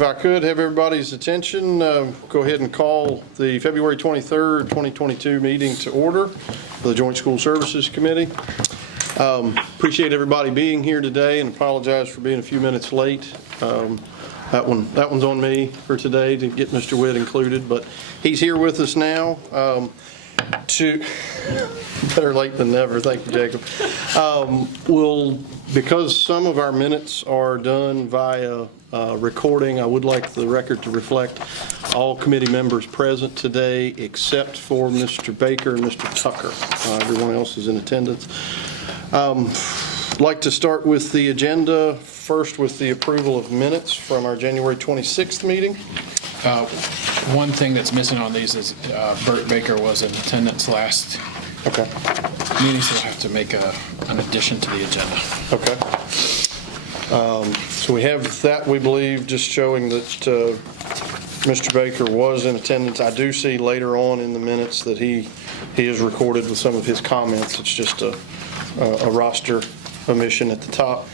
If I could have everybody's attention, go ahead and call the February 23rd, 2022 meeting to order for the Joint School Services Committee. Appreciate everybody being here today and apologize for being a few minutes late. That one's on me for today to get Mr. Witt included, but he's here with us now. Better late than never. Thank you, Jacob. Because some of our minutes are done via recording, I would like the record to reflect all committee members present today except for Mr. Baker and Mr. Tucker. Everyone else is in attendance. I'd like to start with the agenda, first with the approval of minutes from our January 26th meeting. One thing that's missing on these is Bert Baker was in attendance last meeting, so we'll have to make an addition to the agenda. Okay. So we have that, we believe, just showing that Mr. Baker was in attendance. I do see later on in the minutes that he is recorded with some of his comments. It's just a roster omission at the top.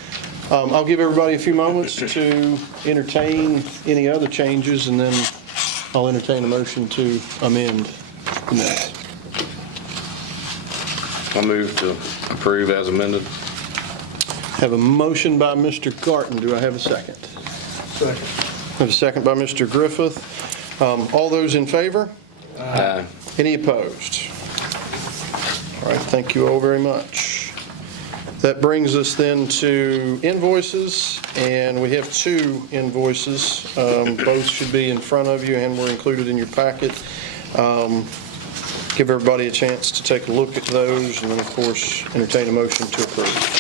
I'll give everybody a few moments to entertain any other changes, and then I'll entertain a motion to amend the minutes. I move to approve as amended. Have a motion by Mr. Garton. Do I have a second? Second. I have a second by Mr. Griffith. All those in favor? Aye. Any opposed? All right, thank you all very much. That brings us then to invoices, and we have two invoices. Both should be in front of you and were included in your packet. Give everybody a chance to take a look at those, and then, of course, entertain a motion to approve.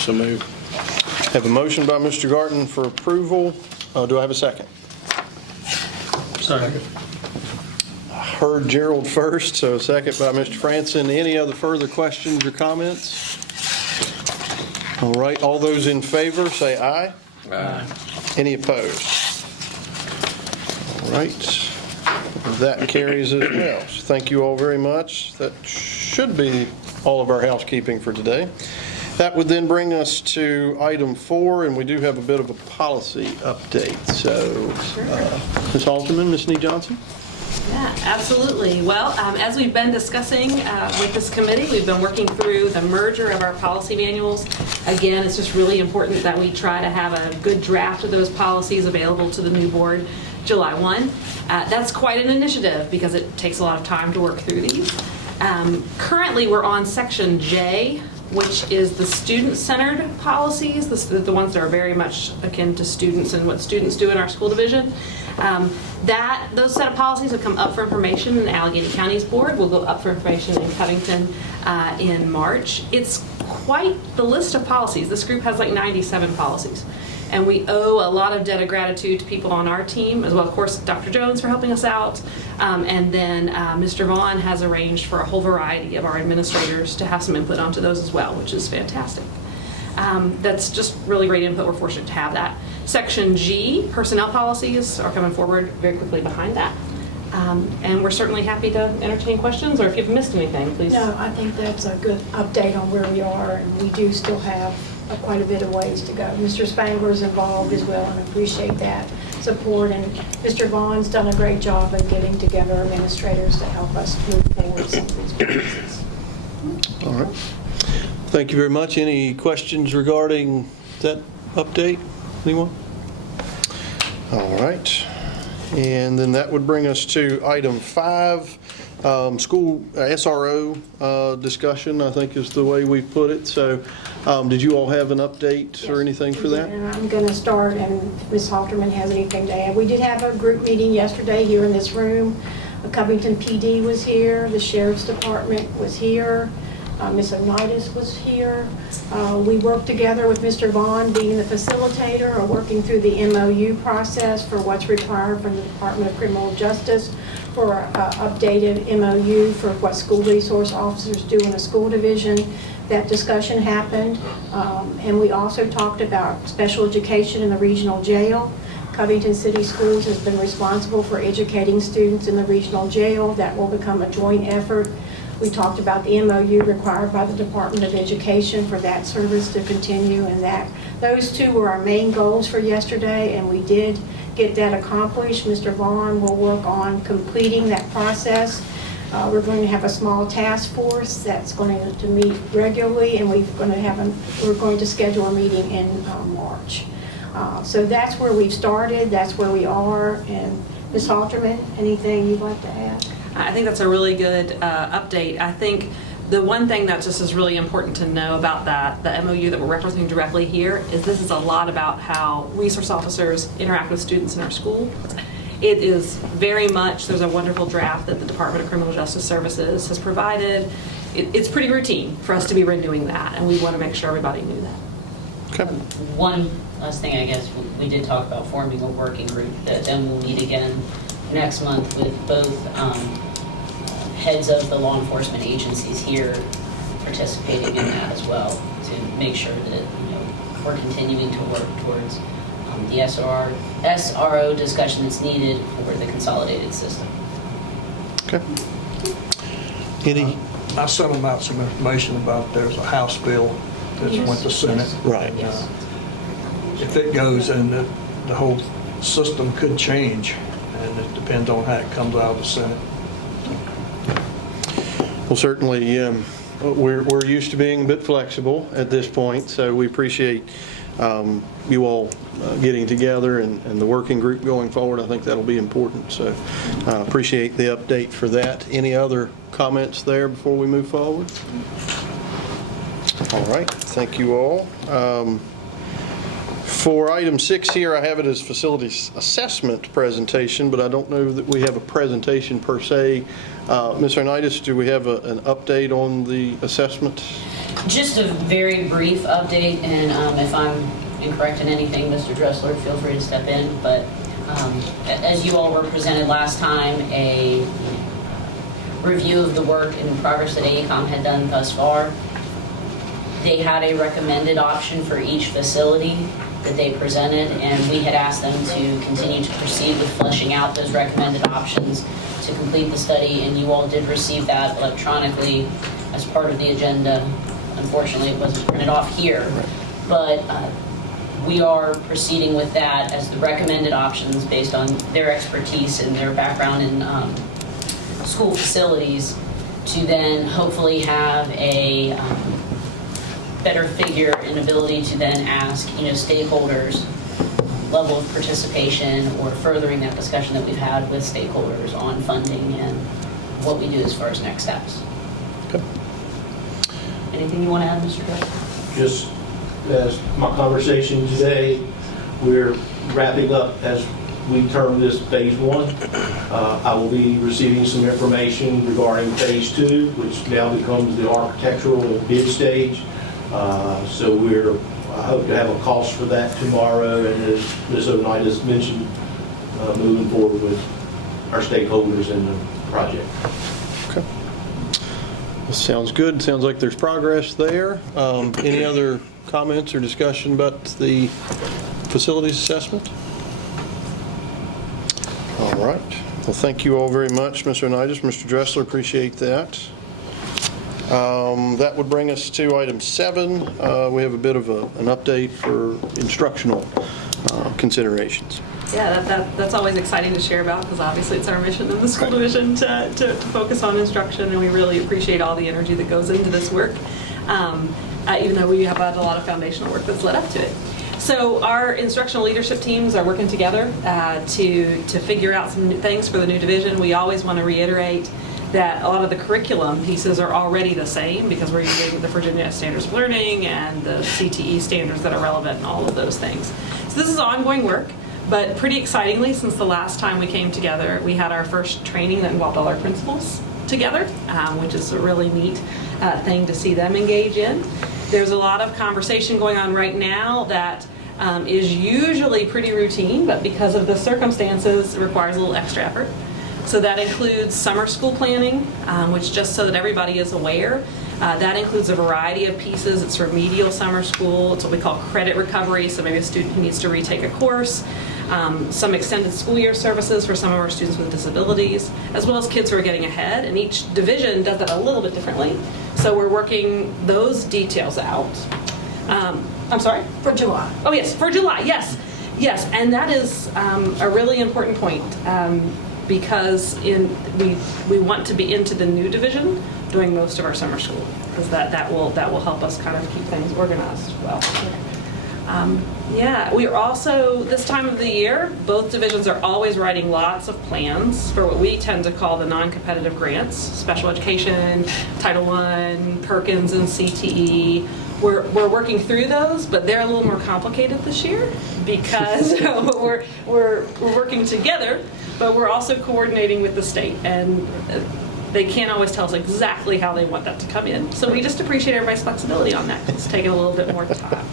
So moved. Have a motion by Mr. Garton for approval. Do I have a second? Second. I heard Gerald first, so a second by Mr. Franson. Any other further questions or comments? All right, all those in favor say aye. Aye. Any opposed? All right, that carries as well. So thank you all very much. That should be all of our housekeeping for today. That would then bring us to item 4, and we do have a bit of a policy update. So, Ms. Halterman, Ms. Nee Johnson? Yeah, absolutely. Well, as we've been discussing with this committee, we've been working through the merger of our policy manuals. Again, it's just really important that we try to have a good draft of those policies available to the new board July 1. That's quite an initiative because it takes a lot of time to work through these. Currently, we're on section J, which is the student-centered policies, the ones that are very much akin to students and what students do in our school division. Those set of policies have come up for information in Allegheny County's board. Will go up for information in Covington in March. It's quite the list of policies. This group has like 97 policies. And we owe a lot of debt of gratitude to people on our team, as well, of course, Dr. Jones for helping us out. And then Mr. Vaughn has arranged for a whole variety of our administrators to have some input onto those as well, which is fantastic. That's just really great input. We're fortunate to have that. Section G, personnel policies, are coming forward very quickly behind that. And we're certainly happy to entertain questions, or if you've missed anything, please. No, I think that's a good update on where we are, and we do still have quite a bit of ways to go. Mr. Spangler's involved as well, and I appreciate that support. And Mr. Vaughn's done a great job of getting together administrators to help us move forward some of these policies. All right. Thank you very much. Any questions regarding that update? Anyone? All right. And then that would bring us to item 5, school SRO discussion, I think is the way we put it. So did you all have an update or anything for that? And I'm going to start, and if Ms. Halterman has anything to add. We did have a group meeting yesterday here in this room. Covington PD was here. The Sheriff's Department was here. Ms. Onitis was here. We worked together with Mr. Vaughn being the facilitator, or working through the MOU process for what's required from the Department of Criminal Justice for an updated MOU for what school resource officers do in a school division. That discussion happened. And we also talked about special education in the regional jail. Covington City Schools has been responsible for educating students in the regional jail. That will become a joint effort We talked about the MOU required by the Department of Education for that service to continue, and those two were our main goals for yesterday, and we did get that accomplished. Mr. Vaughn will work on completing that process. We're going to have a small task force that's going to meet regularly, and we're going to schedule a meeting in March. So that's where we've started, that's where we are. And Ms. Halterman, anything you'd like to add? I think that's a really good update. I think the one thing that just is really important to know about the MOU that we're referencing directly here, is this is a lot about how resource officers interact with students in our school. It is very much, there's a wonderful draft that the Department of Criminal Justice Services has provided. It's pretty routine for us to be renewing that, and we want to make sure everybody knew that. Okay. One last thing, I guess, we did talk about forming a working group that then we'll meet again next month with both heads of the law enforcement agencies here participating in that as well, to make sure that we're continuing to work towards the SRO discussion that's needed for the consolidated system. Okay. Any? I sent them out some information about there's a House bill that's went to Senate. Right. If it goes, then the whole system could change, and it depends on how it comes out of the Senate. Well, certainly, we're used to being a bit flexible at this point, so we appreciate you all getting together and the working group going forward. I think that'll be important, so appreciate the update for that. Any other comments there before we move forward? All right, thank you all. For item 6 here, I have it as facilities assessment presentation, but I don't know that we have a presentation per se. Ms. Arnaitis, do we have an update on the assessment? Just a very brief update, and if I'm incorrect in anything, Mr. Dressler, feel free to step in. But as you all were presented last time, a review of the work and progress that AECOM had done thus far. They had a recommended option for each facility that they presented, and we had asked them to continue to proceed with fleshing out those recommended options to complete the study, and you all did receive that electronically as part of the agenda. Unfortunately, it wasn't printed off here, but we are proceeding with that as the recommended options based on their expertise and their background in school facilities, to then hopefully have a better figure and ability to then ask stakeholders level of participation, or furthering that discussion that we've had with stakeholders on funding and what we do as far as next steps. Okay. Anything you want to add, Mr. Dressler? Just as my conversation today, we're wrapping up, as we term this, phase 1. I will be receiving some information regarding phase 2, which now becomes the architectural bid stage. So I hope to have a cost for that tomorrow, and as Ms. Oneidas mentioned, moving forward with our stakeholders in the project. Okay. Well, sounds good. Sounds like there's progress there. Any other comments or discussion about the facilities assessment? All right. Well, thank you all very much, Mr. Oneidas, Mr. Dressler. Appreciate that. That would bring us to item 7. We have a bit of an update for instructional considerations. Yeah, that's always exciting to share about, because obviously it's our mission in the school division to focus on instruction, and we really appreciate all the energy that goes into this work, even though we have had a lot of foundational work that's led up to it. So our instructional leadership teams are working together to figure out some new things for the new division. We always want to reiterate that a lot of the curriculum pieces are already the same, because we're using the Virginia Standards of Learning and the CTE standards that are relevant and all of those things. So this is ongoing work, but pretty excitingly, since the last time we came together, we had our first training that involved all our principals together, which is a really neat thing to see them engage in. There's a lot of conversation going on right now that is usually pretty routine, but because of the circumstances, it requires a little extra effort. So that includes summer school planning, which, just so that everybody is aware, that includes a variety of pieces. It's remedial summer school. It's what we call credit recovery, so maybe a student who needs to retake a course. some extended school year services for some of our students with disabilities, as well as kids who are getting ahead. And each division does that a little bit differently. So we're working those details out. I'm sorry? For July. Oh, yes, for July, yes. Yes, and that is a really important point because we want to be into the new division doing most of our summer school because that will help us kind of keep things organized well. Yeah, we are also, this time of the year, both divisions are always writing lots of plans for what we tend to call the non-competitive grants, special education, Title I, Perkins, and CTE. We're working through those, but they're a little more complicated this year because we're working together, but we're also coordinating with the state, and they can't always tell us exactly how they want that to come in. So we just appreciate everybody's flexibility on that. It's taking a little bit more time.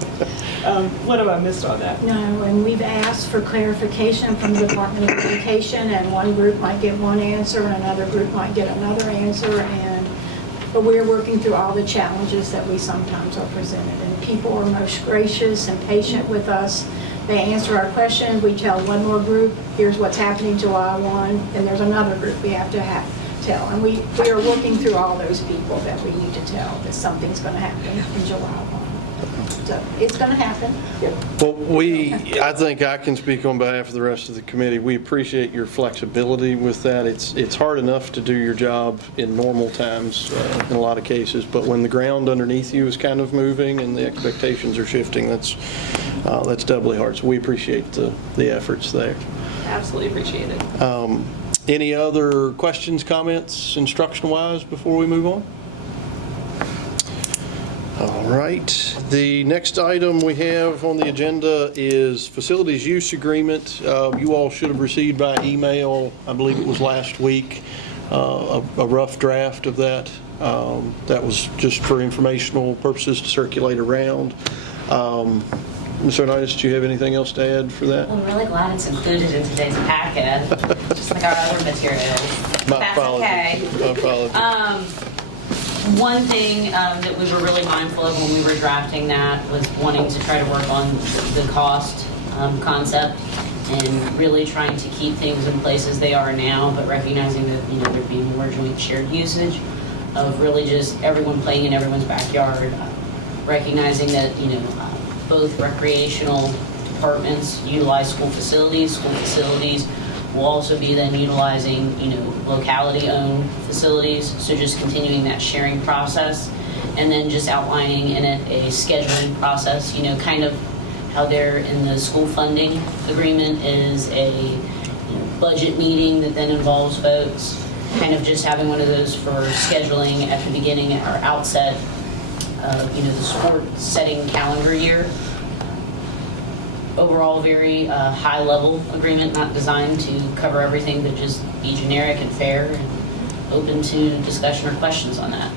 What have I missed on that? No, and we've asked for clarification from the Department of Education, and one group might get one answer, and another group might get another answer, but we're working through all the challenges that we sometimes are presented, and people are most gracious and patient with us. They answer our questions. We tell one more group, here's what's happening July 1, and there's another group we have to tell. And we are working through all those people that we need to tell that something's going to happen in July 1. So it's going to happen. Well, I think I can speak on behalf of the rest of the committee. We appreciate your flexibility with that. It's hard enough to do your job in normal times in a lot of cases, but when the ground underneath you is kind of moving and the expectations are shifting, that's doubly hard. So we appreciate the efforts there. Absolutely appreciate it. Any other questions, comments, instruction-wise before we move on? All right. The next item we have on the agenda is facilities use agreement. You all should have received by email, I believe it was last week, a rough draft of that. That was just for informational purposes to circulate around. Ms. Unitas, do you have anything else to add for that? I'm really glad it's included in today's packet, just like our other materials. That's okay. My apologies. One thing that we were really mindful of when we were drafting that was wanting to try to work on the cost concept and really trying to keep things in place as they are now, but recognizing that there being more joint shared usage of really just everyone playing in everyone's backyard, recognizing that both recreational departments utilize school facilities. School facilities will also be then utilizing, locality-owned facilities. So just continuing that sharing process, and then just outlining in it a scheduling process. Kind of how they're in the school funding agreement is a budget meeting that then involves folks. Kind of just having one of those for scheduling at the beginning or outset of the sport setting calendar year. Overall, very high-level agreement, not designed to cover everything, but just be generic and fair and open to discussion or questions on that.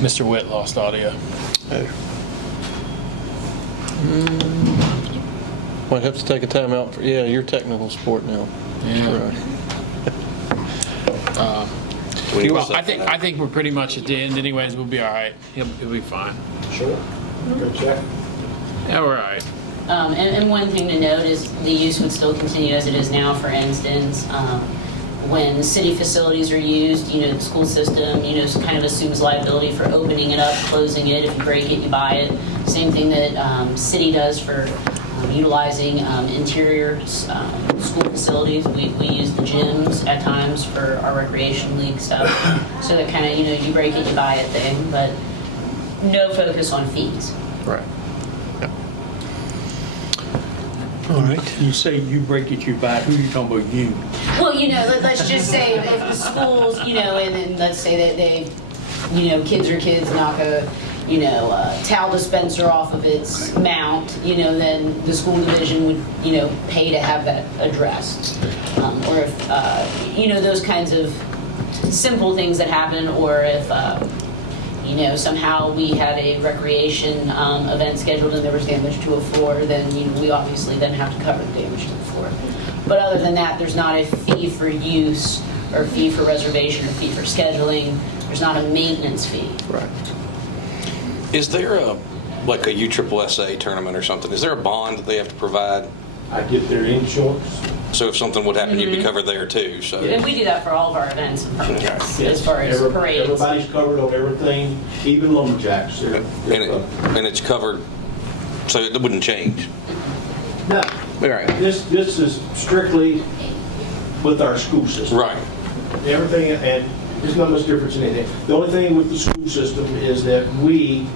Mr. Witt lost audio. Oh. Might have to take a time out. You're technical support now. Yeah. Right. Well, I think we're pretty much at the end anyways. We'll be all right. He'll be fine. Sure. Good check. Yeah, we're all right. And one thing to note is the use would still continue as it is now. For instance, when city facilities are used, the school system, kind of assumes liability for opening it up, closing it. If you break it, you buy it. Same thing that city does for utilizing interior school facilities. We use the gyms at times for our recreation league stuff. So that kind of, you break it, you buy it thing, but no focus on fees. Right. All right. You say you break it, you buy it. Who are you talking about, you? Well, let's just say if the schools, and then let's say that they, kids are kids, knock a, towel dispenser off of its mount, then the school division would, pay to have that addressed. Or if, those kinds of simple things that happen, or if, somehow we had a recreation event scheduled and there was damage to a floor, then we obviously then have to cover the damage to the floor. But other than that, there's not a fee for use or fee for reservation or fee for scheduling. There's not a maintenance fee. Right. Is there like a USSSA tournament or something, is there a bond that they have to provide? I get their insurance. So if something would happen, you'd be covered there too, so. And we do that for all of our events and permits, Yes. as far as parades. Everybody's covered on everything, even lumberjacks. They're covered. And it's covered, so it wouldn't change. No, All right. this is strictly with our school system. Right. Everything, and there's not much difference in anything. The only thing with the school system is that we,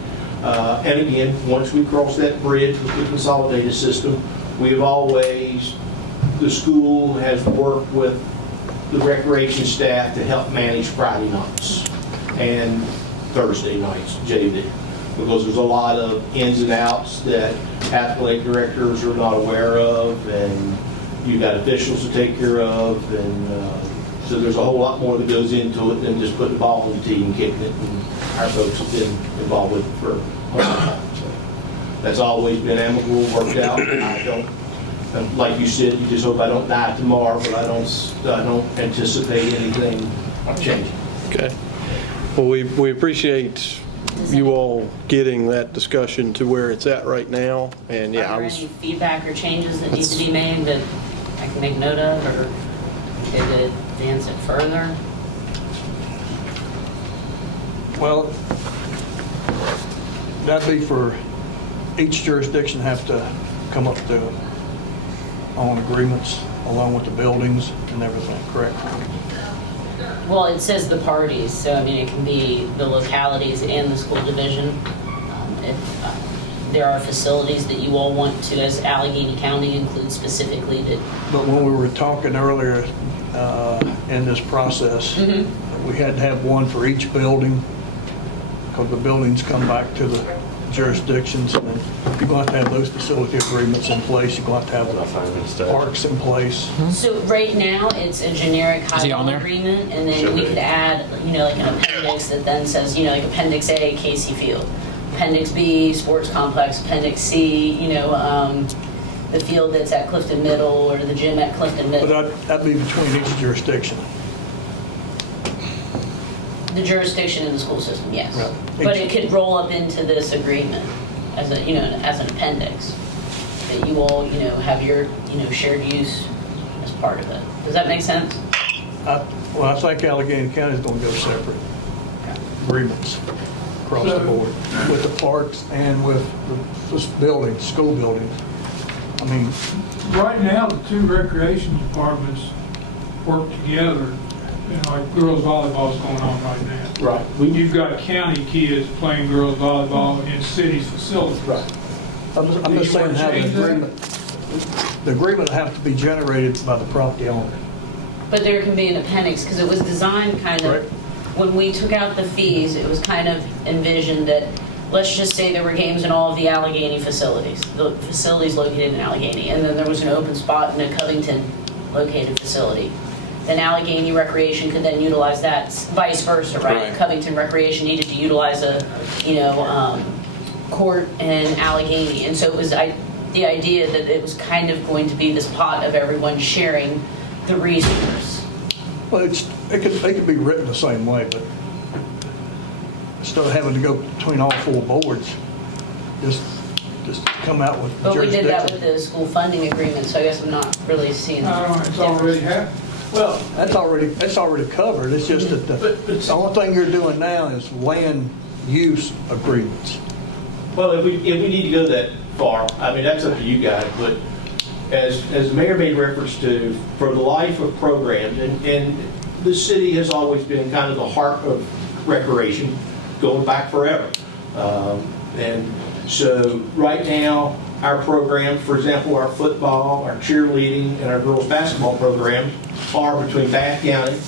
and again, once we cross that bridge with the consolidated system, we have always, the school has worked with the recreation staff to help manage Friday nights and Thursday nights, JV. Because there's a lot of ins and outs that athletic directors are not aware of, and you got officials to take care of, and so there's a whole lot more that goes into it than just putting the ball in the tee and kicking it, and our folks have been involved with it for a long time. So that's always been amicable, worked out. I don't, and like you said, you just hope I don't die tomorrow, but I don't anticipate anything changing. Okay. Well, we appreciate you all getting that discussion to where it's at right now, and yeah, Are there any feedback or changes that need to be made that I can make note of, or could advance it further? Well, that'd be for each jurisdiction have to come up to on agreements along with the buildings and everything, correct? Well, it says the parties, so I mean, it can be the localities and the school division. If there are facilities that you all want to, as Allegheny County, include specifically that. But when we were talking earlier in this process, we had to have one for each building, because the buildings come back to the jurisdictions, and you're going to have those facility agreements in place. You're going to have the parks in place. So right now, it's a generic Is he on high-level there? agreement, and then we could add, like an appendix that then says, like Appendix A, Casey Field, Appendix B, Sports Complex, Appendix C, the field that's at Clifton Middle, or the gym at Clifton Middle. But that'd be between each jurisdiction. The jurisdiction in the school system, yes. Right. But it could roll up into this agreement as a, as an appendix, that you all, have your, shared use as part of it. Does that make sense? I think Allegheny County is going to go separate agreements across the board with the parks and with the buildings, school buildings. I mean, Right now, the two recreation departments work together, like girls' volleyball's going on right now. Right. You've got county kids playing girls' volleyball in city's facilities. Right. I'm just saying how the agreement have to be generated by the property owner. But there can be an appendix, because it was designed kind of, Right. when we took out the fees, it was kind of envisioned that, let's just say there were games in all of the Allegheny facilities, the facilities located in Allegheny, and then there was an open spot in a Covington located facility. Then Allegheny Recreation could then utilize that, vice versa, right? Right. Covington Recreation needed to utilize a, court in Allegheny. And so it was the idea that it was kind of going to be this pot of everyone sharing the resource. Well, it could be written the same way, but instead of having to go between all four boards, just come out with But we did that with jurisdiction. the school funding agreement, so I guess I'm not really seeing. It's already happened. Well, That's already covered. It's just that the only thing you're doing now is land use agreements. well, if we need to go that far, I mean, that's up to you guys, but as the mayor made reference to, for the life of programs, and the city has always been kind of the heart of recreation, going back forever. And so right now, our programs, for example, our football, our cheerleading, and our girls' basketball programs are between Bath County,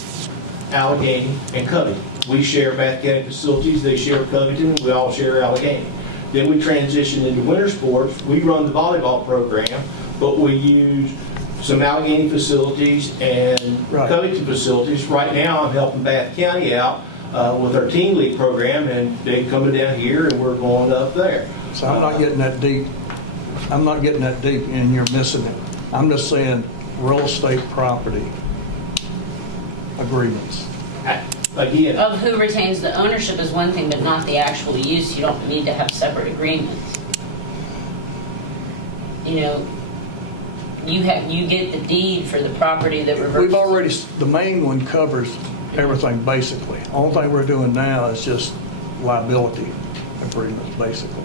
Allegheny, and Covington. We share Bath County facilities, they share Covington, we all share Allegheny. Then we transition into winter sports. We run the volleyball program, but we use some Allegheny facilities and Right. Covington facilities. Right now, I'm helping Bath County out with our teen league program, and they're coming down here, and we're going up there. So I'm not getting that deep. I'm not getting that deep, and you're missing it. I'm just saying real estate property agreements. again, Of who retains the ownership is one thing, but not the actual use. You don't need to have separate agreements. You know, you get the deed for the property that reverts. We've already, the main one covers everything basically. Only thing we're doing now is just liability agreements, basically.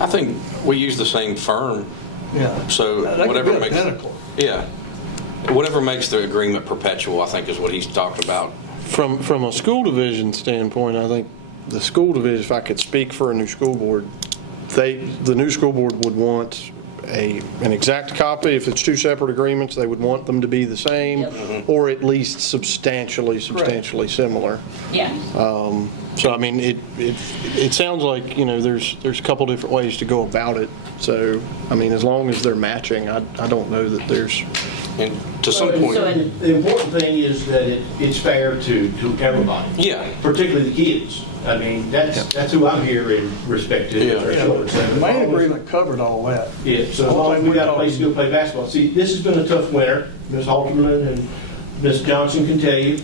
I think we use the same firm, Yeah. so That could whatever be makes, identical. yeah, whatever makes the agreement perpetual, I think is what he's talking about. From a school division standpoint, I think the school division, if I could speak for a new school board, the new school board would want an exact copy. If it's two separate agreements, they would want them to be the same, or at least substantially similar. Yeah. So, I mean, it sounds like, you know, there's a couple different ways to go about it. So, I mean, as long as they're matching, I don't know that there's... And to some point, the important thing is that it's fair to everybody. yeah, Particularly the kids. I mean, that's who I'm here in respect to. Yeah. Our children. So The main agreement covered all that. Yeah, so as long as we got a place to go play basketball. See, this has been a tough winter. Ms. Halterman and Ms. Johnson can tell you.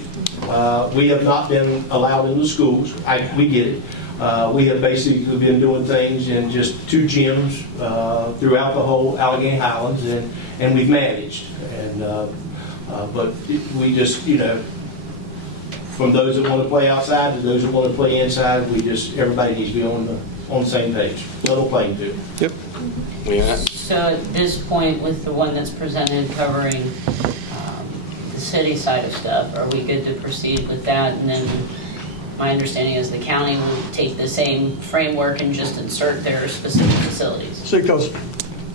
We have not been allowed in the schools. We get it. We have basically been doing things in just 2 gyms throughout the whole Allegheny Highlands, and we've managed. But we just, you know, from those that want to play outside to those that want to play inside, everybody needs to be on the same page, level playing field. Yep. yeah. So at this point, with the one that's presented covering the city side of stuff, are we good to proceed with that? And then my understanding is the county will take the same framework and just insert their specific facilities. See, because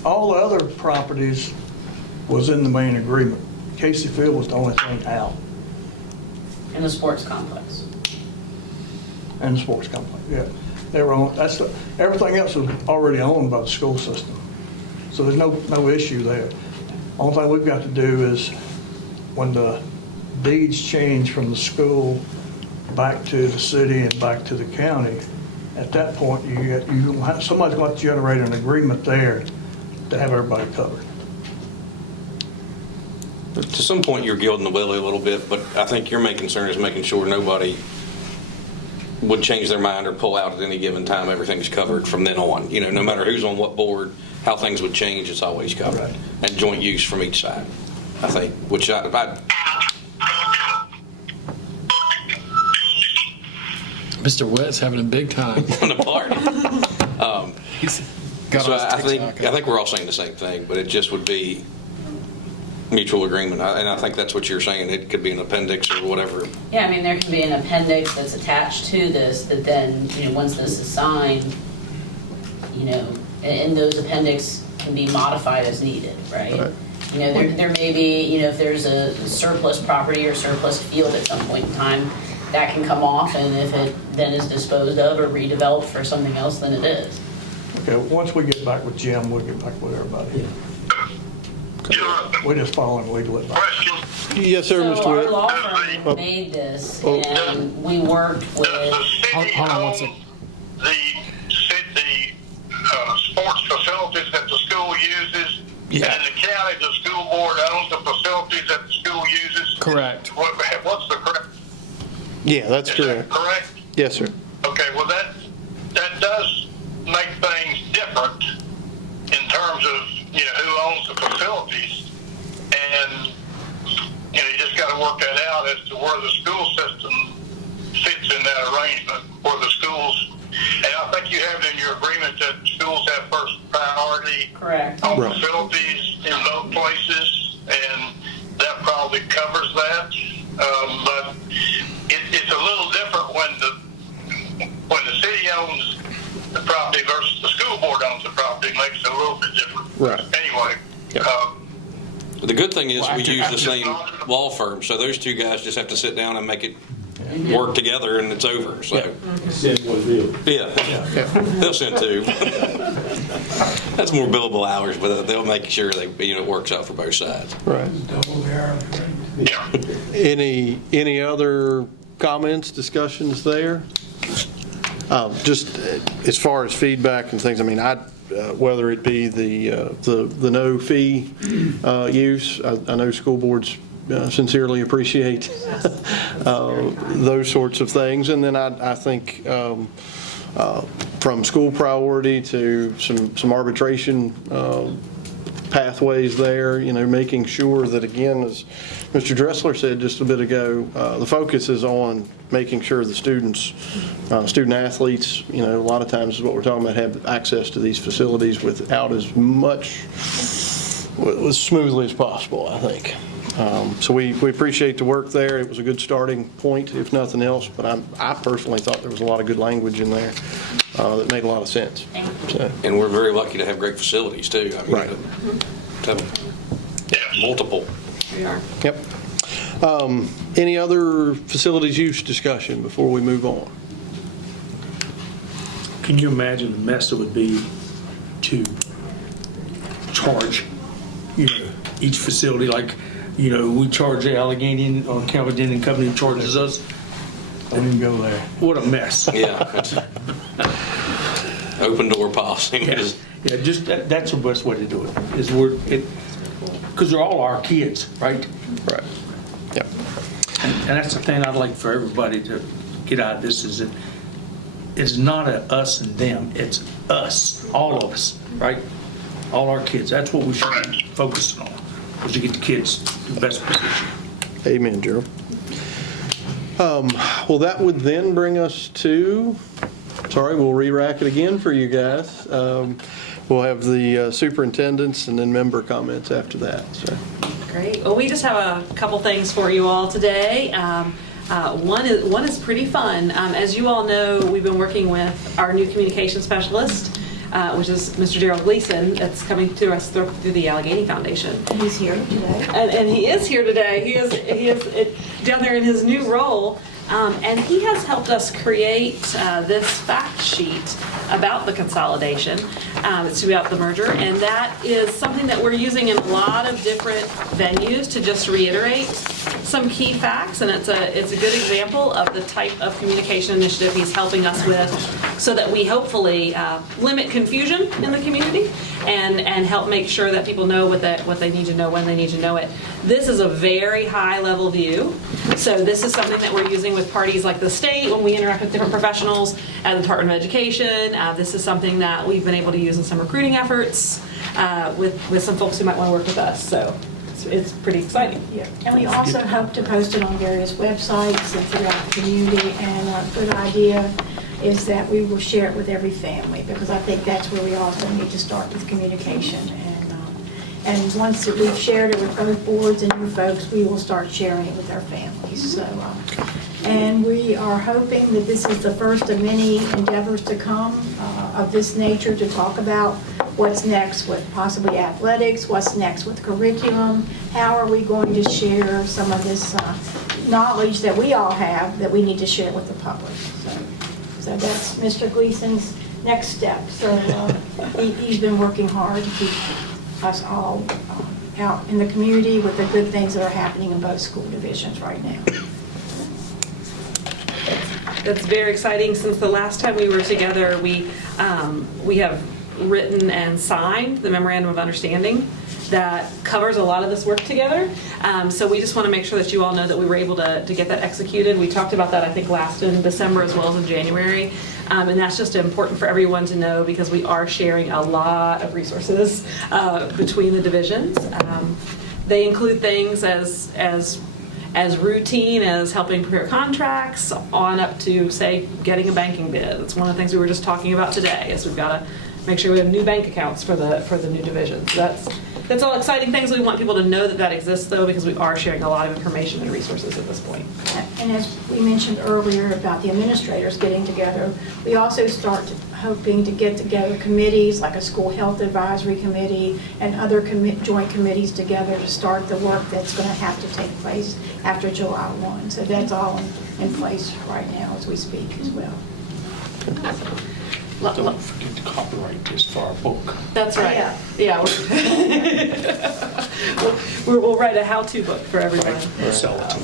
all the other properties was in the main agreement. Casey Field was the only thing out, In the sports complex. and the sports complex, yeah. They were on, everything else was already owned by the school system. So there's no issue there. Only thing we've got to do is, when the deeds change from the school back to the city and back to the county, at that point, somebody's going to generate an agreement there to have everybody covered. To some point, you're gilding the lily a little bit, but I think your main concern is making sure nobody would change their mind or pull out at any given time. Everything's covered from then on. You know, no matter who's on what board, how things would change, it's always covered. Right. And joint use from each side, I think, which I Mr. Wett's having a big time. on the party. He's got So on his I TikTok. think we're all saying the same thing, but it just would be mutual agreement. And I think that's what you're saying. It could be an appendix or whatever. Yeah, I mean, there can be an appendix that's attached to this that then, you know, once this is signed, you know, and those appendix can be modified as needed, right? You know, there may be, you know, if there's a surplus property or surplus field at some point in time, that can come off, and if it then is disposed of or redeveloped for something else, then it is. Okay, once we get back with Jim, we'll get back with everybody. We're just following legal advice. Question. Yes, sir, So Mr. our Witt. law firm made this, and we worked Does the with, city Hold on one own second. the sports facilities that the school uses? Yeah. And the county, the school board owns the facilities that the school uses? Correct. What's the correct? Yeah, that's Is that correct. correct? Yes, sir. Okay, well, that does make things different in terms of, you know, who owns the facilities. And, you know, you just got to work that out as to where the school system fits in that arrangement, where the schools, and I think you have it in your agreement that schools have first priority correct. on Right. facilities in those places, and that probably covers that. But it's a little different when the city owns the property versus the school board owns the property. It makes it a little bit different. Right. Anyway, Yep. The good thing is Well, we after- use the same law firm, so those two guys just have to sit down and make it work together, and it's over. So, Send one bill. yeah, they'll send 2. That's more billable hours, but they'll make sure it works out for both sides. Right. Double the hourly rate. yeah. Any other comments, discussions there? Just as far as feedback and things, I mean, whether it be the no fee use, I know school boards sincerely appreciate those sorts of things. And then I think from school priority to some arbitration pathways there, making sure that, again, as Mr. Dressler said just a bit ago, the focus is on making sure the student athletes, a lot of times is what we're talking about, have access to these facilities without as smoothly as possible, I think. So we appreciate the work there. It was a good starting point, if nothing else, but I personally thought there was a lot of good language in there that made a lot of sense. So. And we're very lucky to have great facilities too. I mean, Right. to have multiple. We are. Yep. Any other facilities use discussion before we move on? Can you imagine the mess it would be to charge, each facility, like, we charge Allegheny or Covington and Company charges us? I didn't go there. What a mess. Yeah. That's open door policy. Yeah, just that's the best way to do it, is because they're all our kids, right? Right. Yep. And that's the thing I'd like for everybody to get out of this, is that it's not a us and them, it's us, all of us, right? All our kids. That's what we should be focusing on, is to get the kids in the best position. Amen, Gerald. Well, that would then bring us to, we'll re-rack it again for you guys. We'll have the superintendents and then member comments after that. So. Great. Well, we just have a couple things for you all today. One is pretty fun. As you all know, we've been working with our new communication specialist, which is Mr. Gerald Gleason. That's coming to us through the Allegheny Foundation. He's here today. And he is here today. He is down there in his new role. And he has helped us create this fact sheet about the consolidation. It's about the merger, and that is something that we're using in a lot of different venues to just reiterate some key facts, and it's a good example of the type of communication initiative he's helping us with, so that we hopefully limit confusion in the community and help make sure that people know what they need to know when they need to know it. This is a very high level view, so this is something that we're using with parties like the state when we interact with different professionals at the Department of Education. This is something that we've been able to use in some recruiting efforts with some folks who might want to work with us. So it's pretty exciting. Yeah. And we also hope to post it on various websites and throughout the community. And a good idea is that we will share it with every family, because I think that's where we also need to start with communication. And once that we've shared it with both boards and you folks, we will start sharing it with our families. So, and we are hoping that this is the first of many endeavors to come of this nature, to talk about what's next with possibly athletics, what's next with curriculum, how are we going to share some of this knowledge that we all have that we need to share with the public. So that's Mr. Gleason's next step. So he's been working hard to keep us all out in the community with the good things that are happening in both school divisions right now. That's very exciting. Since the last time we were together, we have written and signed the Memorandum of Understanding that covers a lot of this work together. So we just want to make sure that you all know that we were able to get that executed. We talked about that, I think, last in December as well as in January. And that's just important for everyone to know, because we are sharing a lot of resources between the divisions. They include things as routine as helping prepare contracts on up to, say, getting a banking bid. It's one of the things we were just talking about today, is we've got to make sure we have new bank accounts for the new divisions. That's all exciting things. We want people to know that exists, though, because we are sharing a lot of information and resources at this point. And as we mentioned earlier about the administrators getting together, we also start hoping to get together committees like a school health advisory committee and other joint committees together to start the work that's going to have to take place after July 1. So that's all in place right now as we speak as well. Don't forget to copyright this for our book. That's right. Yeah. We'll write a how-to book for everyone. We'll sell it to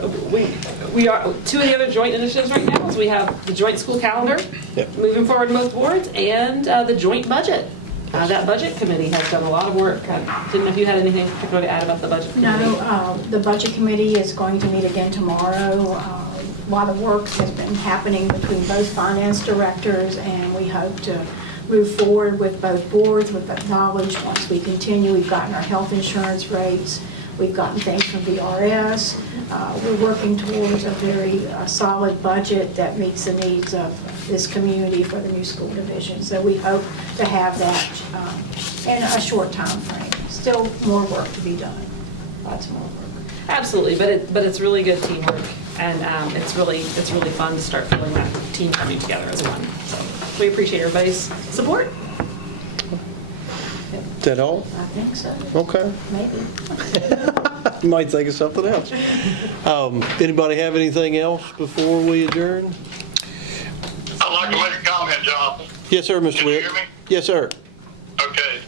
them. We are two of the other joint initiatives right now is we have the joint school calendar moving forward in both boards, and the joint budget That budget committee has done a lot of work. I didn't know if you had anything particular to add about the budget committee. No, the budget committee is going to meet again tomorrow. A lot of work has been happening between both finance directors, and we hope to move forward with both boards with that knowledge. Once we continue, we've gotten our health insurance rates, we've gotten things from VRS. We're working towards a very solid budget that meets the needs of this community for the new school division. So we hope to have that in a short time frame. Still more work to be done, lots more work. Absolutely, but it's really good teamwork, and it's really fun to start feeling that team coming together as one. So we appreciate everybody's support. Is that all? I think so. Okay. Maybe. You might think of something else. Anybody have anything else before we adjourn? I'd like to make a comment, John. Yes, sir, Mr. Can you Witt. hear me? Yes, sir. Okay.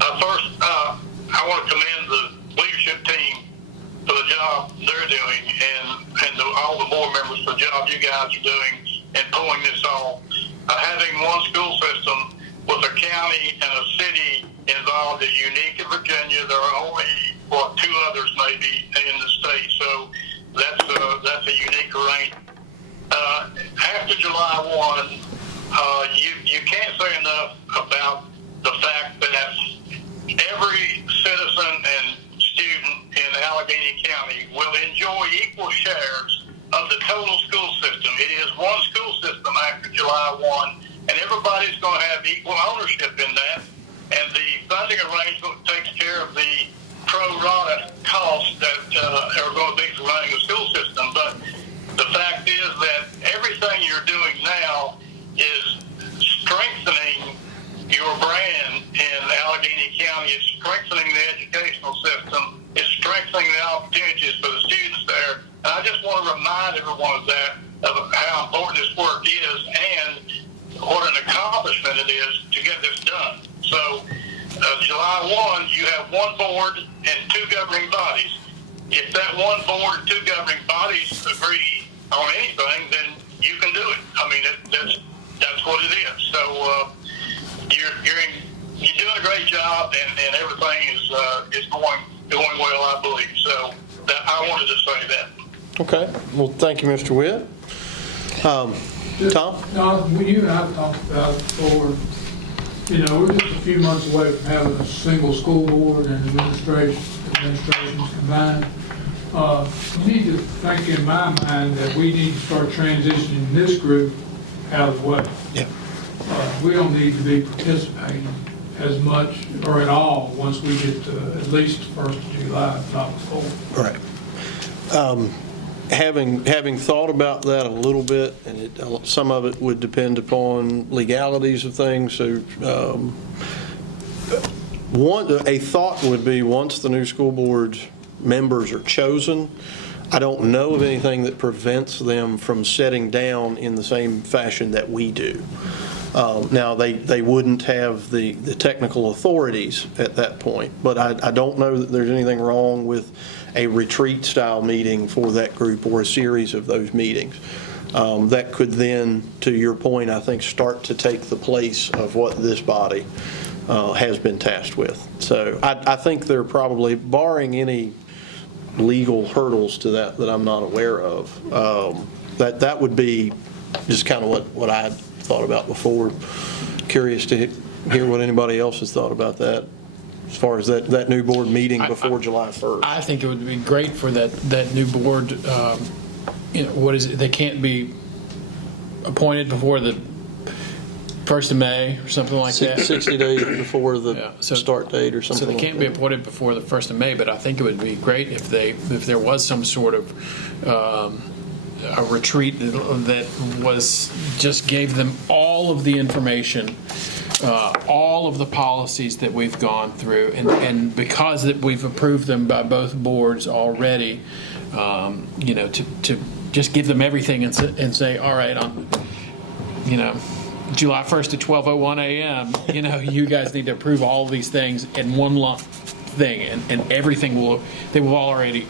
First, I want to commend the leadership team for the job they're doing and all the board members for the job you guys are doing in pulling this off. Having one school system with a county and a city involved is unique in Virginia. There are only, two others maybe in the state. So that's a unique arrangement. After July 1, you can't say enough about the fact that every citizen and student in Allegheny County will enjoy equal shares of the total school system. It is one school system after July 1, and everybody's going to have equal ownership in that. And the funding arrangement takes care of the pro rata costs that are going to be for running the school system. But the fact is that everything you're doing now is strengthening your brand in Allegheny County. It's strengthening the educational system. It's strengthening the opportunities for the students there. And I just want to remind everyone of that, of how important this work is and what an accomplishment it is to get this done. So July 1, you have one board and two governing bodies. If that one board and two governing bodies agree on anything, then you can do it. I mean, that's what it is. So you're doing a great job, and everything is going well, I believe. So I wanted to say that. Okay. Well, thank you, Mr. Witt. Tom? No, you and I have talked about it before. We're just a few months away from having a single school board and administrations combined. You need to think in my mind that we need to start transitioning this group out of the way. Yeah. We don't need to be participating as much or at all once we get to at least 1st of July, if not before. Right. Having thought about that a little bit, and some of it would depend upon legalities of things. So, a thought would be once the new school board members are chosen, I don't know of anything that prevents them from setting down in the same fashion that we do. Now, they wouldn't have the technical authorities at that point, but I don't know that there's anything wrong with a retreat-style meeting for that group or a series of those meetings. That could then, to your point, I think, start to take the place of what this body has been tasked with. So I think they're probably, barring any legal hurdles to that I'm not aware of, that would be just kind of what I had thought about before. Curious to hear what anybody else has thought about that, as far as that new board meeting before July 1st. I think it would be great for that new board, what is it, they can't be appointed before the 1st of May or something like that. 60 days before the start date or something. So they can't be appointed before the 1st of May, but I think it would be great if there was some sort of a retreat that just gave them all of the information, all of the policies that we've gone through, and because that we've approved them by both boards already, to just give them everything and say, all right, on July 1st at 12:01 a.m., you guys need to approve all of these things in one lump thing, and everything they will already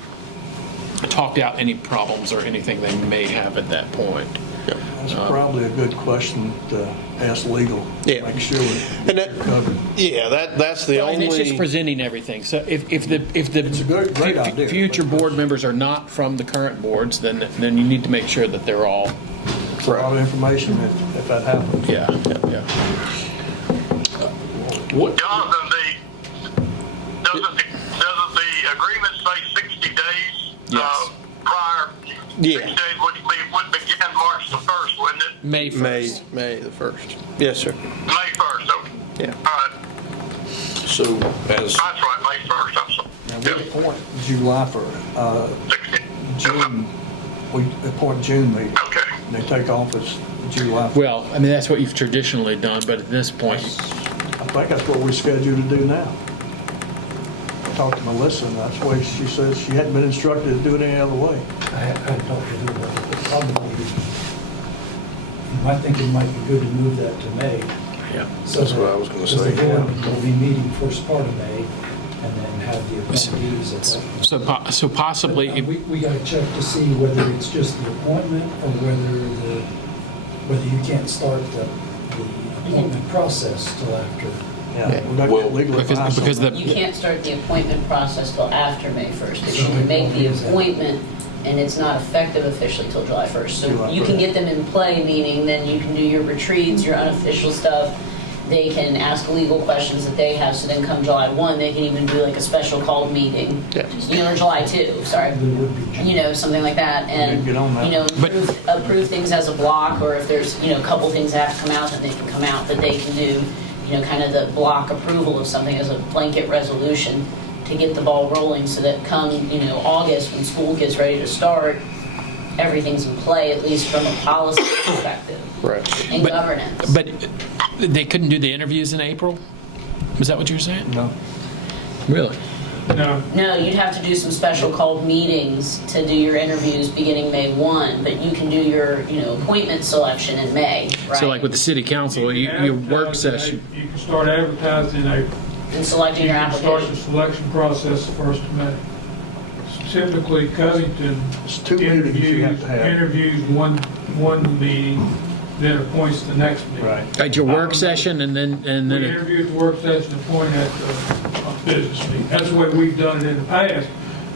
talked out any problems or anything they may have at that point. That's probably a good question to ask legal. Yeah. Make sure And we're covered. that's the And it's just only, presenting everything. So if the It's a great idea. future board members are not from the current boards, then you need to make sure that they're all. It's a lot of information if that happens. Yeah. What, Jonathan, doesn't the agreement say 60 days Yes. prior? Yeah. 60 days would begin March the 1st, wouldn't it? May 1st. May the 1st. Yes, sir. May 1st, okay. Yeah. All right, so as, that's right, May 1st, I'm sorry. Now, we appoint July for, 60. June, we appoint June meeting. Okay. And they take office July. Well, I mean, that's what you've traditionally done, but at this point, I think that's what we're scheduled to do now. I talked to Melissa, and that's the way she says she hadn't been instructed to do it any other way. I hadn't talked to her about it, but probably, I think it might be good to move that to May. yeah. That's what I was gonna say, Because the board yeah. will be meeting first part of May, and then have the appointees at that. So possibly, We got to check to see whether it's just the appointment, or whether you can't start the appointment process till after. Yeah, we got to Well, get legal because- advice on because that. You can't start the appointment process till after May 1st. If you can make the appointment and it's not effective officially till July 1st. So July you can 1st. get them in play, meaning then you can do your retreats, your unofficial stuff. They can ask legal questions that they have, so then come July 1, they can even do like a special called meeting. Yeah. Or July 2, sorry. There would be. Something like that, and, Get on that. approve things as a block, or if there's, a couple things that have to come out, then they can come out, that they can do, kind of the block approval of something as a blanket resolution to get the ball rolling, so that come, August, when school gets ready to start, everything's in play, at least from a policy perspective Right. and governance. but they couldn't do the interviews in April? Is that what you were saying? No. Really? No, No, you'd have to do some special called meetings to do your interviews beginning May 1, but you can do your, appointment selection in May, right? So like with the city council, your work advertise in session, April. You can start advertising in April. And selecting You your can start the application. selection process the 1st of May. Typically, Covington It's 2 meetings you have to have. interviews one meeting, then appoints the next meeting. Right. at your work session, and then We it- interview at the work session, appoint at the business meeting. That's the way we've done it in the past.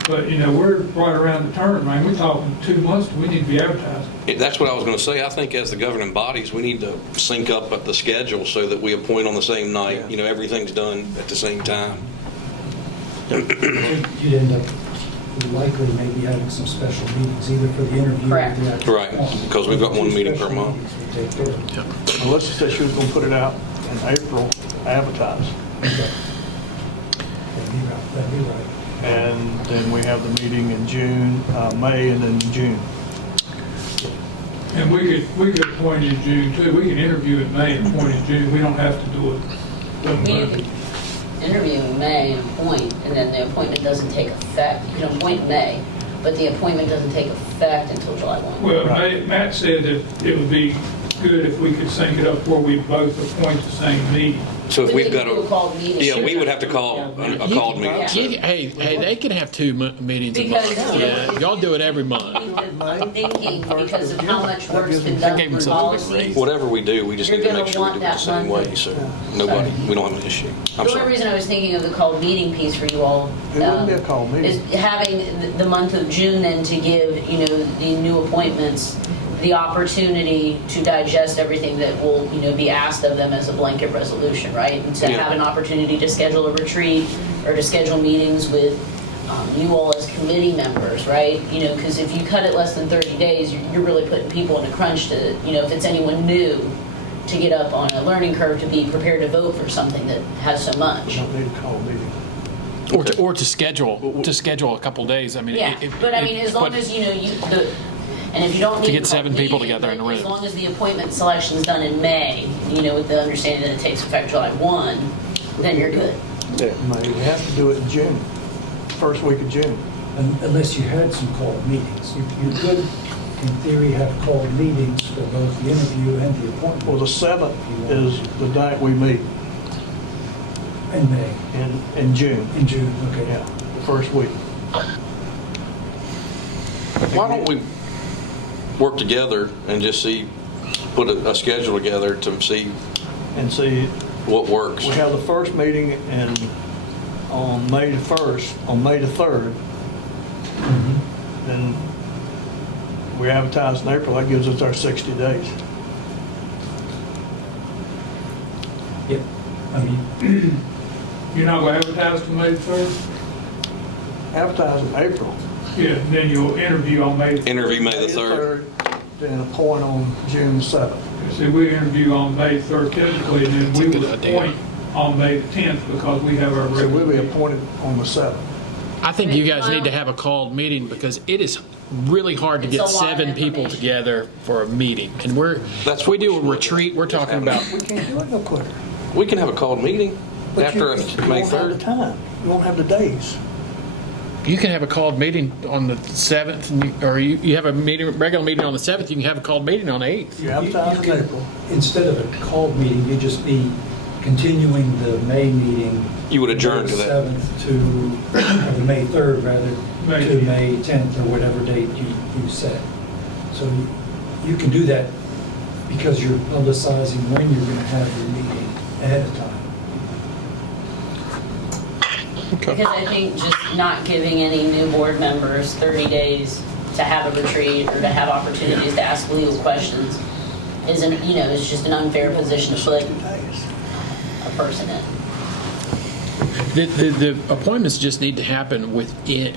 But, we're right around the turn, man. We're talking 2 months, we need to be advertising. that's what I was gonna say. I think as the governing bodies, we need to sync up at the schedule so that we appoint on the same night. Everything's done at the same time. You'd end up likely maybe having some special meetings, either for the interview or Correct. the actual Right, appointment. because we've got one meeting per Special month. meetings we take care of. Melissa said she was going to put it out in April, advertise. That'd be right. And then we have the meeting in June, May, and then June. And we could appoint in June too. We can interview in May and appoint in June. We don't have to do it. Doesn't You matter. can interview in May and appoint, and then the appointment doesn't take effect. You can appoint in May, but the appointment doesn't take effect until July 1. Well, Matt said that it would be good if we could sync it up where we both appoint the same meeting. So if We we've could got do a called meeting. yeah, we would have to call a called meeting. so- hey, they can have 2 meetings a Because, month. Yeah, y'all do it every month. I'm thinking, because of how much work's been That done gave on them such a big policy. raise. Whatever we do, we just You're need to gonna make sure we want do it the that same month. way, so we don't have an issue. The I'm only sorry. reason I was thinking of the called meeting piece for you all It wouldn't be a call meeting. is having the month of June then to give, the new appointments the opportunity to digest everything that will, be asked of them as a blanket resolution, right? And to Yeah. have an opportunity to schedule a retreat or to schedule meetings with you all as committee members, right? Because if you cut it less than 30 days, you're really putting people in a crunch to, if it's anyone new, to get up on a learning curve to be prepared to vote for something that has so much. Don't need a call meeting. Or to schedule a couple days. I mean, Yeah, but I mean, as long as, and if you don't need To get a 7 people meeting, together in a but room. As long as the appointment selection's done in May, with the understanding that it takes effect July 1, then you're good. Yeah. May, we have to do it in June, first week of June. Unless you had some called meetings. You could, in theory, have called meetings for both the interview and the appointment. Well, the 7th is the date we meet In May, in June. in June, okay. Yeah, the first week. Why don't we work together and just put a schedule together to see And see, what works? we have the first meeting on May the 1st, on May the 3rd. Then we advertise in April, that gives us our 60 days. Yep. I mean, You're not going to advertise till May the 1st? Advertise in April. Yeah, and then you'll interview on May the 1st. Interview May the 3rd. Then appoint on June 7th. See, we interview on May 3rd typically, and then we That's a would good idea. appoint on May the 10th because we have our So regular we'll be meeting. appointed on the 7th. I think you guys need to have a called meeting because it is really hard to It's get a lot of 7 people information. together for a meeting. And That's if we what we do a should look retreat, at. we're talking about, We can't do it no quicker. We can have a called meeting But after you May won't have the 3rd. time. You won't have the days. you can have a called meeting on the 7th, or you have a regular meeting on the 7th, you can have a called meeting on the 8th. You advertise in can- April. Instead of a called meeting, you'd just be continuing the May meeting. You would adjourn to May that. 7th to, or the May 3rd rather, May to 10th. May 10th or whatever date you set. So you can do that because you're publicizing when you're going to have your meeting ahead of time. Because I think just not giving any new board members 30 days to have a retreat or to have opportunities to ask legal questions isn't, it's just an unfair position to put a person in. The appointments just need to happen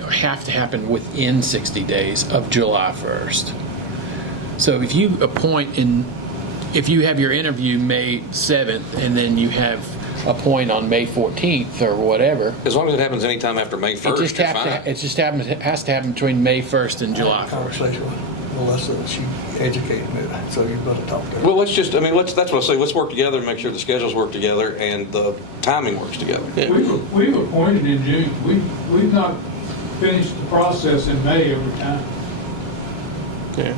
have to happen within 60 days of July 1st. So if you if you have your interview May 7th and then you have a point on May 14th or whatever, As long as it happens anytime after May 1st, you're fine. it has to happen between May 1st and July 1st. Conversation with Melissa, she educated me, so you better talk to her. Well, that's what I say, let's work together and make sure the schedules work together and the timing works together. We've appointed in June. We've not finished the process in May every time. Yeah.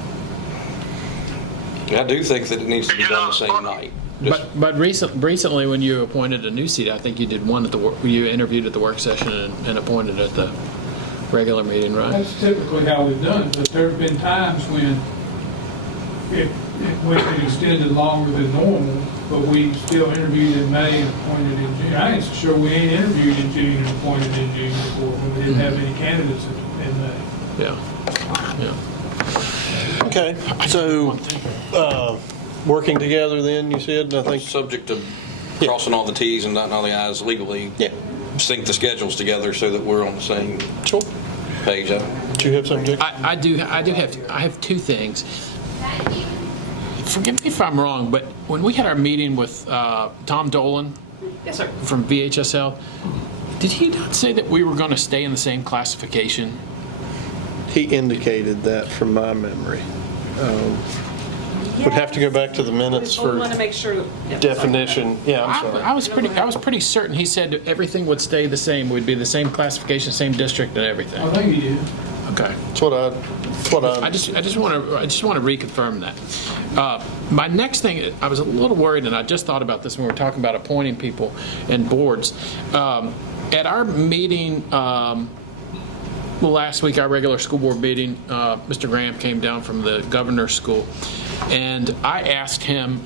I do think that it needs to be done the same night. Just- But recently, when you appointed a new seat, I think you did one you interviewed at the work session and appointed at the regular meeting, right? That's typically how we've done it, but there have been times when it went and extended longer than normal, but we still interviewed in May and appointed in June. I ain't so sure we ain't interviewed in June and appointed in June before, when we didn't have any candidates in May. Yeah. Yeah. Okay, so, working together then, you said, I think, Subject to crossing all the Ts and dotting all the Is legally. yeah. Sync the schedules together so that we're on the same Sure. page. Do you have something, Jake? I have 2 things. Forgive me if I'm wrong, but when we had our meeting with Tom Dolan Yes, sir. from VHSL, did he not say that we were going to stay in the same classification? He indicated that from my memory. Would have to go back to the minutes We want for to make sure. definition. Yeah, I'm sorry. I was pretty certain he said that everything would stay the same. We'd be the same classification, same district, and everything. I think he did. Okay. That's what I I just want to reconfirm that. My next thing, I was a little worried, and I just thought about this when we were talking about appointing people and boards. At our meeting last week, our regular school board meeting, Mr. Graham came down from the governor's school, and I asked him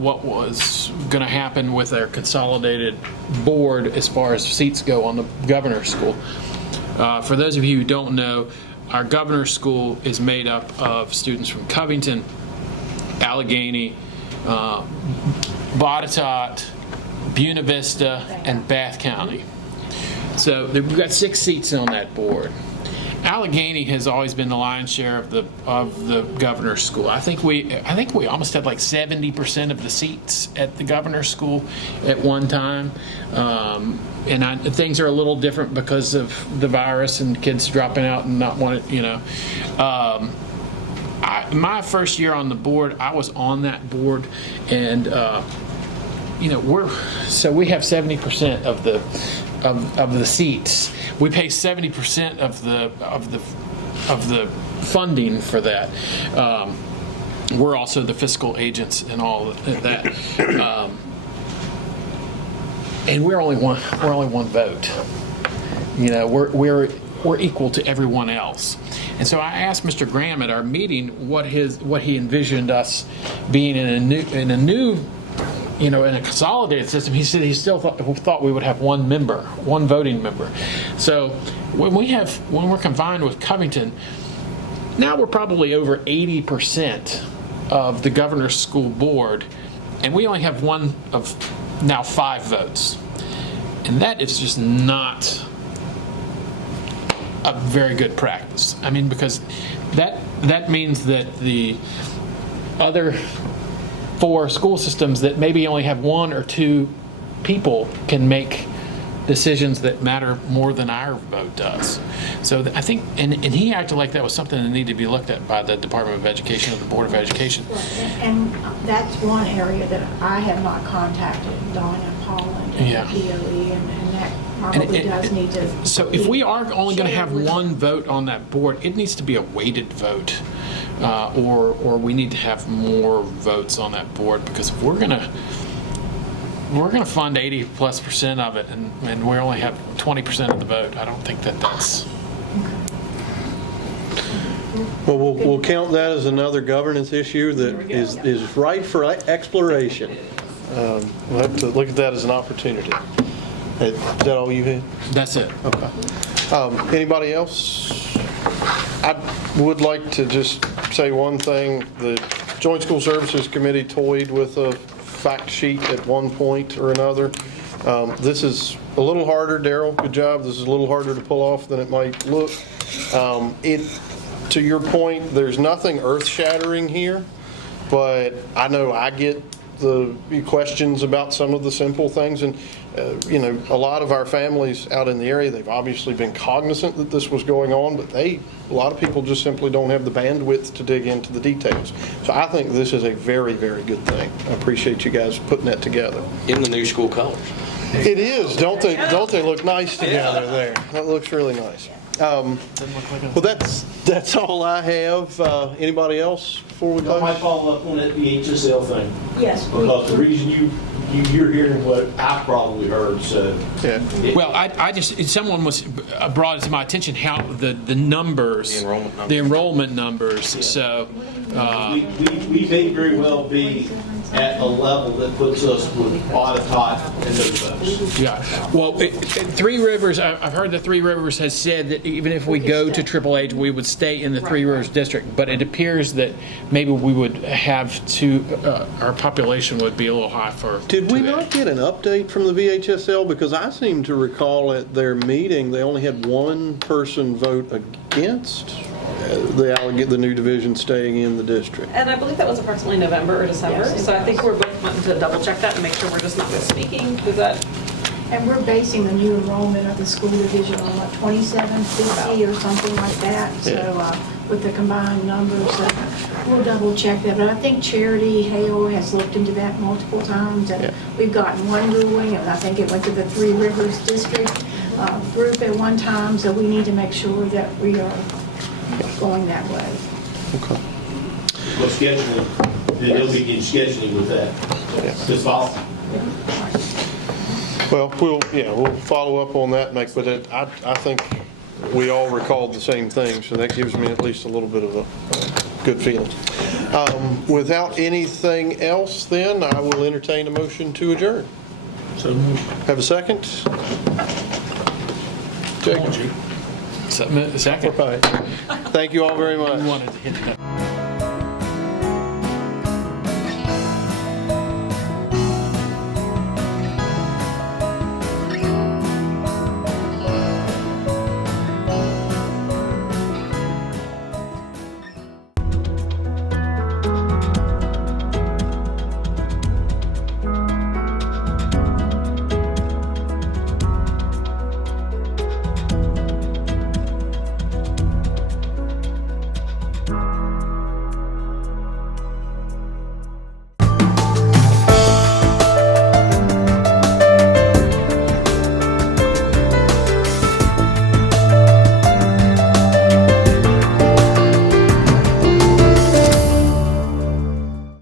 what was going to happen with our consolidated board as far as seats go on the governor's school. For those of you who don't know, our governor's school is made up of students from Covington, Allegheny, Botetourt, Buena Vista, and Bath County. So we've got 6 seats on that board. Allegheny has always been the lion's share of the governor's school. I think we almost had like 70% of the seats at the governor's school at one time. Things are a little different because of the virus and kids dropping out and not wanting, my first year on the board, I was on that board, and we have 70% of the seats. We pay 70% of the funding for that. We're also the fiscal agents and all of that. And we're only one vote. or equal to everyone else. And so I asked Mr. Graham at our meeting what he envisioned us being in a new in a consolidated system. He said he still thought we would have one voting member. So when we're combined with Covington, now we're probably over 80% of the governor's school board, and we only have one of now 5 votes. And that is just not a very good practice. I mean, because that means that the other 4 school systems that maybe only have 1 or 2 people can make decisions that matter more than our vote does. So I think, and he acted like that was something that needed to be looked at by the Department of Education or the Board of Education. And that's one area that I have not contacted Donna Polland and Yeah. DOE, and that probably does need to. So if we are only going to have one vote on that board, it needs to be a weighted vote, or we need to have more votes on that board, because if we're going to fund 80+% of it, and we only have 20% of the vote, I don't think that's. Well, we'll count that as another governance issue that is ripe for exploration. We'll have to look at that as an opportunity. Is that all you had? That's it. Okay. Anybody else? I would like to just say one thing. The Joint School Services Committee toyed with a fact sheet at one point or another. This is a little harder, Daryl, good job. This is a little harder to pull off than it might look. To your point, there's nothing earth-shattering here, but I know I get the questions about some of the simple things, and a lot of our families out in the area, they've obviously been cognizant that this was going on, but a lot of people just simply don't have the bandwidth to dig into the details. So I think this is a very, very good thing. I appreciate you guys putting that together. In the new school colors. It is, don't they look nice together there? That looks really nice. Well, that's all I have. Anybody else before we I might close? follow up on that VHSL thing. Yes. Because the reason you're hearing what I probably heard, so. Yeah. Well, someone brought it to my attention how the numbers, the enrollment numbers. So We may very well be at a level that puts us with Auditot and those folks. yeah, well, Three Rivers. I've heard that Three Rivers has said that even if we go to AAA, we would stay in the Three Rivers district. But it appears that maybe we would have to. Our population would be a little high for. Did we not get an update from the VHSL? Because I seem to recall at their meeting, they only had one person vote against the new division staying in the district. And I believe that was approximately November or December, Yes. so I think we're both wanting to double check that and make sure we're just not misspeaking. Is that? And we're basing the new enrollment of the school division on what, 2750 or something like that. So with the combined numbers, we'll double check that. But I think Charity Hale has looked into that multiple times, and we've gotten one ruling, and I think it went to the Three Rivers District group at one time. So we need to make sure that we are going that way. Okay. Well, scheduling, they'll begin scheduling with that this fall. Well, we'll follow up on that, but I think we all recalled the same thing, so that gives me at least a little bit of a good feeling. Without anything else, then, I will entertain a motion to adjourn. So moved. Have a second? Jacob? Second. Thank you all very much. You wanted to hit that.